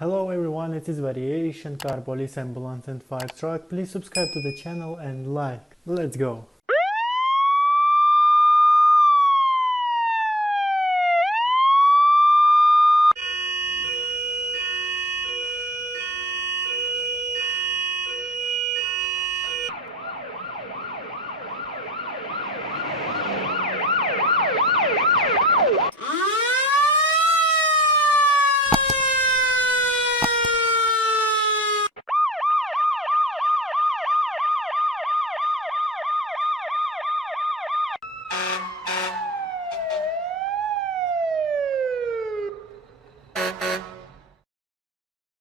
Hello everyone, it is Variation, Car Police, Ambulance and Fire Truck. Please subscribe to the channel and like. Let's go!